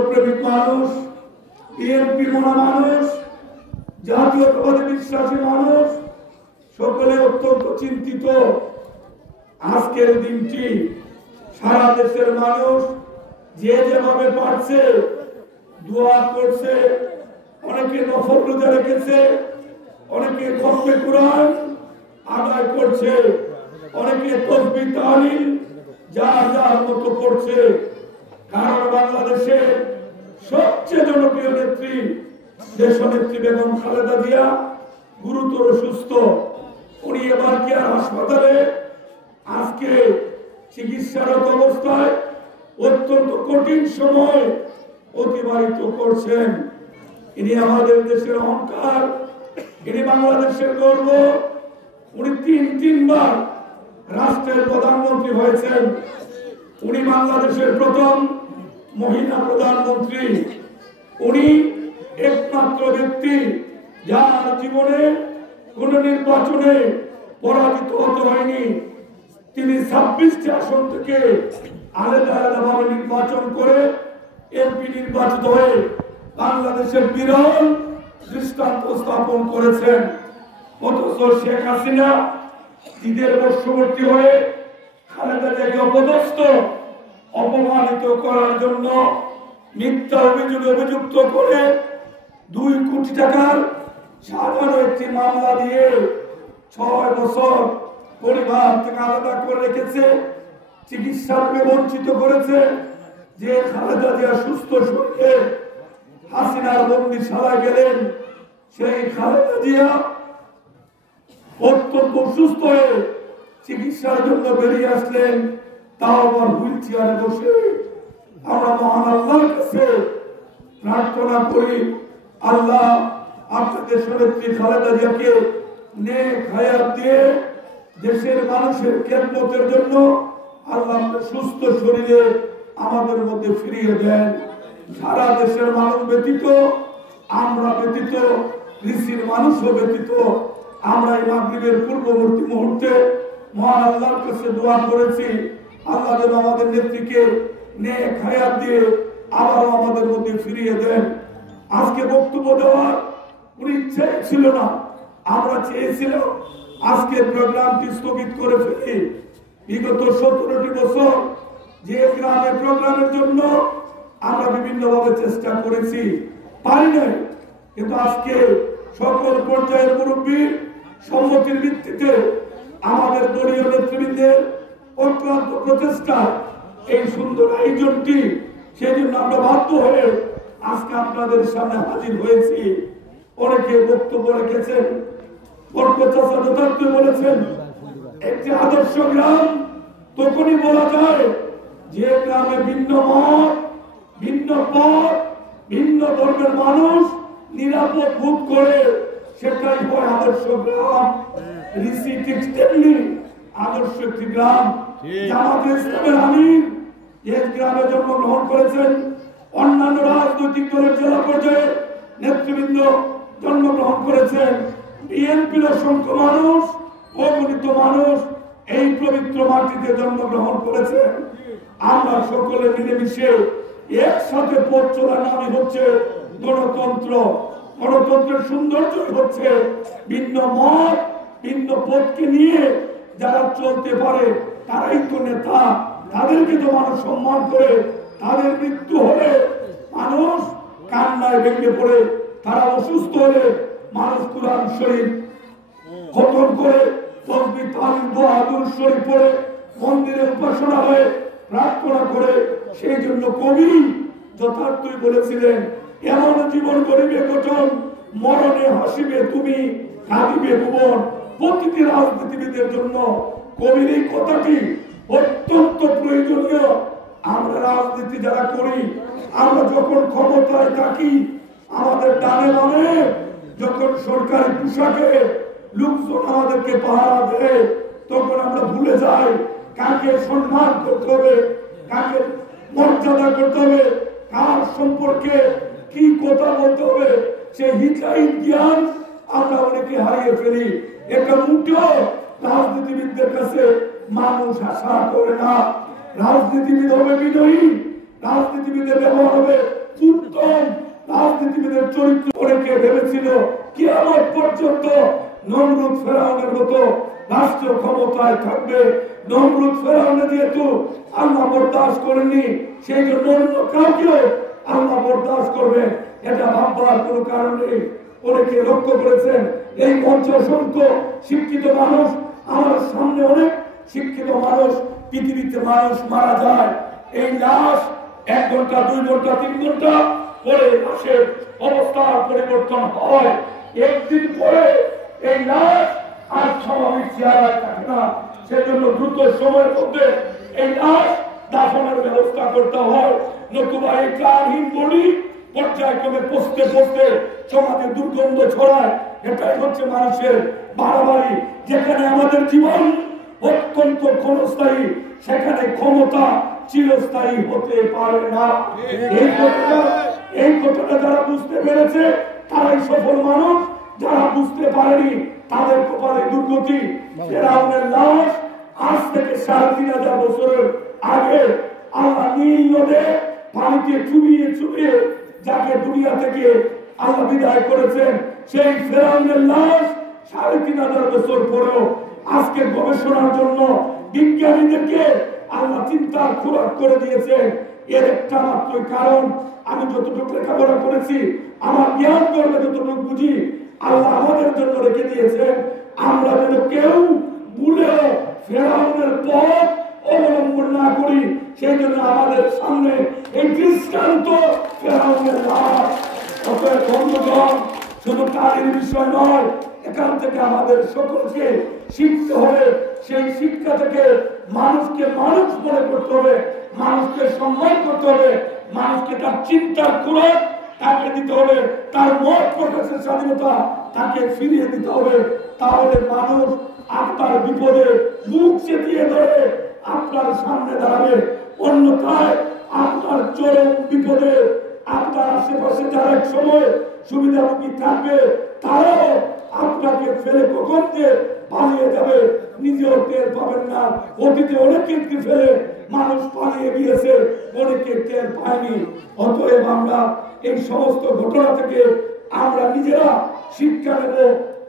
দেশপ্রেমিক মানুষ, বিএনপি মনা মানুষ, জাতীয়তাবাদী বিশ্বাসী মানুষ সকলে অত্যন্ত চিন্তিত। আজকের দিনটি সারা দেশের মানুষ যে যেভাবে পারছে দোয়া করছে, অনেকে নফল রোজা রেখেছে, অনেকে খতমে কোরআন আদায় করছে, অনেকে তাসবিহ তাহলিল যার যার মতো করছে। কারণ বাংলাদেশের সবচেয়ে জনপ্রিয় নেত্রী দেশনেত্রী বেগম খালেদা জিয়া গুরুতর অসুস্থ। উনি এবার কেয়ার হাসপাতালে আজকে চিকিৎসারত অবস্থায় অত্যন্ত কঠিন সময় অতিবাহিত করছেন। ইনি আমাদের দেশের অহংকার, ইনি বাংলাদেশের গর্ব। উনি তিনবার রাষ্ট্রের প্রধানমন্ত্রী হয়েছেন। উনি বাংলাদেশের প্রথম মহিলা প্রধানমন্ত্রী। উনি একমাত্র ব্যক্তি যার জীবনে কোন নির্বাচনে পরাজিত হতে হয়নি। তিনি 26টি আসন থেকে আলাদা আলাদাভাবে নির্বাচন করে এমপি নির্বাচিত হয়ে বাংলাদেশের বিরল দৃষ্টান্ত স্থাপন করেছেন। অথচ শেখ হাসিনা ঈদের বর্ষবর্তী হয়ে খালেদা জিয়াকে অপদস্থ অপমানিত করার জন্য মিথ্যা অভিযোগে অভিযুক্ত করে 2 কোটি টাকার সাজানো একটি মামলা দিয়ে 6 বছর পরিবার থেকে আলাদা করে রেখেছে, চিকিৎসা থেকে বঞ্চিত করেছে। যে খালেদা জিয়া সুস্থ শরীরে হাসিনার বন্দিশালায় গেলেন, সেই খালেদা জিয়া অত্যন্ত অসুস্থ হয়ে চিকিৎসার জন্য বেরিয়ে আসলেন, তাও আবার হুইল চেয়ারে বসে। আমরা মহান আল্লাহর কাছে প্রার্থনা করি, আল্লাহ আপনাদের দেশনেত্রী খালেদা জিয়াকে নেক হায়াত দিয়ে দেশের মানুষের খেদমতের জন্য আল্লাহ সুস্থ শরীরে আমাদের মধ্যে ফিরিয়ে দেন। সারা দেশের মানুষ ব্যতীত, আমরা ব্যতীত, ঋষির মানুষও ব্যতীত, আমরা এই মাগরিবের পূর্ববর্তী মুহূর্তে মহান আল্লাহর কাছে দোয়া করেছি, আল্লাহ যেন আমাদের নেত্রীকে নেক হায়াত দিয়ে আবারও আমাদের মধ্যে ফিরিয়ে দেন। আজকে বক্তব্য দেওয়ার উনি ইচ্ছে ছিল না, আমরা চেয়েছিলাম আজকের প্রোগ্রামটি স্থগিত করে ফেলি। বিগত 17টি বছর যে গ্রামের প্রোগ্রামের জন্য আমরা বিভিন্নভাবে চেষ্টা করেছি, পারি নাই। কিন্তু আজকে সকল পর্যায়ের মুরব্বীর সম্মতির ভিত্তিতে আমাদের দলীয় নেতৃবৃন্দের অক্লান্ত প্রচেষ্টা এই সুন্দর আয়োজনটি, সেই জন্য আমরা বাধ্য হয়ে আজকে আপনাদের সামনে হাজির হয়েছি। অনেকে বক্তব্য রেখেছেন, বরকত চাচা যথার্থ বলেছেন, একটি আদর্শ গ্রাম তখনই বলা যায় যে গ্রামে ভিন্ন মত, ভিন্ন পথ, ভিন্ন ধর্মের মানুষ নিরাপদ বোধ করে, সেটাই হয় আদর্শ গ্রাম। ঋষি ঠিক তেমনি আদর্শ একটি গ্রাম। জামাতে ইসলামের আমির যে গ্রামে জন্মগ্রহণ করেছেন, অন্যান্য রাজনৈতিক দলের জেলা পর্যায়ে নেতৃবৃন্দ জন্মগ্রহণ করেছেন, বিএনপির অসংখ্য মানুষ, অগণিত মানুষ এই পবিত্র মাটিতে জন্মগ্রহণ করেছেন। আমরা সকলে মিলেমিশে একসাথে পথ চলার নামই হচ্ছে গণতন্ত্র। গণতন্ত্রের সৌন্দর্য হচ্ছে ভিন্ন মত, ভিন্ন পথকে নিয়ে যারা চলতে পারে তারাই তো নেতা। তাদেরকে তো মানুষ সম্মান করে। তাদের মৃত্যু হলে মানুষ কান্নায় ভেঙে পড়ে, তারা অসুস্থ হলে মানুষ কুরআন শরীফ খতম করে, তাসবিহ তাহলিল দোয়া দুরূদ শরীফ পড়ে, মন্দিরে উপাসনা হয়ে প্রার্থনা করে। সেই জন্য কবি যথার্থই বলেছিলেন, এমন জীবন গরিবে গঠন, মরণে হাসিবে তুমি, কাঁদিবে ভুবন। প্রতিটি রাজনীতিবিদের জন্য কবির এই কথাটি অত্যন্ত প্রয়োজনীয়। আমরা রাজনীতি যারা করি, আমরা যখন ক্ষমতায় থাকি, আমাদের ডানে বামে যখন সরকারি পোশাকে লোকজন আমাদেরকে পাহারা দেয়, তখন আমরা ভুলে যাই কাকে সম্মান করতে হবে, কাকে মর্যাদা করতে হবে, কার সম্পর্কে কি কথা বলতে হবে, সেই হিতাহিত জ্ঞান আমরা অনেকে হারিয়ে ফেলি। এটা মুঠেও রাজনীতিবিদদের কাছে মানুষ আশা করে না। রাজনীতিবিদ হবে বিনয়ী, রাজনীতিবিদের ব্যবহার হবে থাকবে। নমরুদ ফেরাউন যেহেতু আল্লাহ বরদাস্ত করেননি, সেই জন্য অন্য কাউকে আল্লাহ বরদাস্ত করবে, এটা ভাববার কোনো কারণ নেই। অনেকে লক্ষ্য করেছেন এই মঞ্চ অসংখ্য শিক্ষিত মানুষ, আমার সামনে অনেক শিক্ষিত মানুষ, পৃথিবীতে মানুষ মারা যায়, এই লাশ 1 ঘন্টা 2 ঘন্টা 3 ঘন্টা পরে লাশের অবস্থার পরিবর্তন হয়, একদিন পরে এই লাশ আর স্বাভাবিক চেহারায় থাকে না। সেজন্য দ্রুত সময়ের মধ্যে এই লাশ দাফনের ব্যবস্থা করতে হয়, নতুবা এই প্রাণহীন বডি পর্যায়ক্রমে পচতে পচতে সমাজে দুর্গন্ধ ছড়ায়। এটাই হচ্ছে মানুষের বাড়াবাড়ি। যেখানে আমাদের জীবন অত্যন্ত ক্ষণস্থায়ী, সেখানে ক্ষমতা চিরস্থায়ী হতে পারে না। এই কথাটা যারা বুঝতে পেরেছে তারাই সফল মানুষ, যারা বুঝতে পারেনি তাদের কপালে দুর্গতি। ফেরাউনের লাশ আজ থেকে ৩,৫০০ বছরের আগে আল্লাহ নীল নদে পানিতে চুবিয়ে চুবিয়ে যাকে দুনিয়া থেকে আল্লাহ বিদায় করেছেন, সেই ফেরাউনের লাশ ৩,৫০০ বছর পরেও আজকে গবেষণার জন্য বিজ্ঞানীদেরকে আল্লাহ চিন্তার খোরাক করে দিয়েছেন। এর একটা মাত্র কারণ, আমি যতটুকু লেখাপড়া করেছি, আমার জ্ঞান করবে যতটুকু বুঝি, আল্লাহ আমাদের জন্য রেখে দিয়েছেন আমরা যেন কেউ ভুলেও ফেরাউনের পথ অবলম্বন না করি। সেই জন্য আমাদের সামনে এই দৃষ্টান্ত ফেরাউনের লাশ। অতএব বন্ধুগণ, শুধু তাদের বিষয় নয়, এখান থেকে আমাদের সকলকে শিখতে হবে। সেই শিক্ষা থেকে মানুষকে মানুষ মনে করতে হবে, মানুষকে সম্মান করতে হবে, মানুষকে তার চিন্তার খোরাক তাকে দিতে হবে, তার মত প্রকাশের স্বাধীনতা তাকে ফিরিয়ে দিতে হবে। তাহলে মানুষ আপনার বিপদে মুখ চেতিয়ে ধরে আপনার সামনে দাঁড়াবে। অন্যথায় আপনার চরম বিপদে আপনার আশেপাশে যারা এক সময় সুবিধাভোগী থাকবে, তারাও আপনাকে ফেলে কখন যে পালিয়ে যাবে নিজেও টের পাবেন না। অতীতে অনেককে ফেলে মানুষ পালিয়ে গিয়েছে, অনেকে টের পায়নি। অতএব আমরা এই সমস্ত ঘটনা থেকে আমরা নিজেরা শিক্ষা নেব,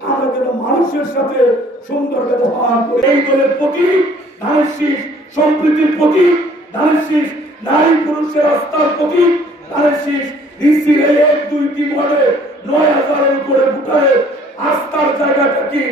আমরা যেন মানুষের সাথে সুন্দর ব্যবহার করি। এই দলের প্রতীক ধানের শীষ, সম্প্রীতির প্রতীক ধানের শীষ, নারী পুরুষের আস্থার প্রতীক ধানের শীষ। ঋষির 1, 2, 3 ওয়ার্ডে 9,000-এর উপরে ভোটারের আস্থার জায়গাটা কি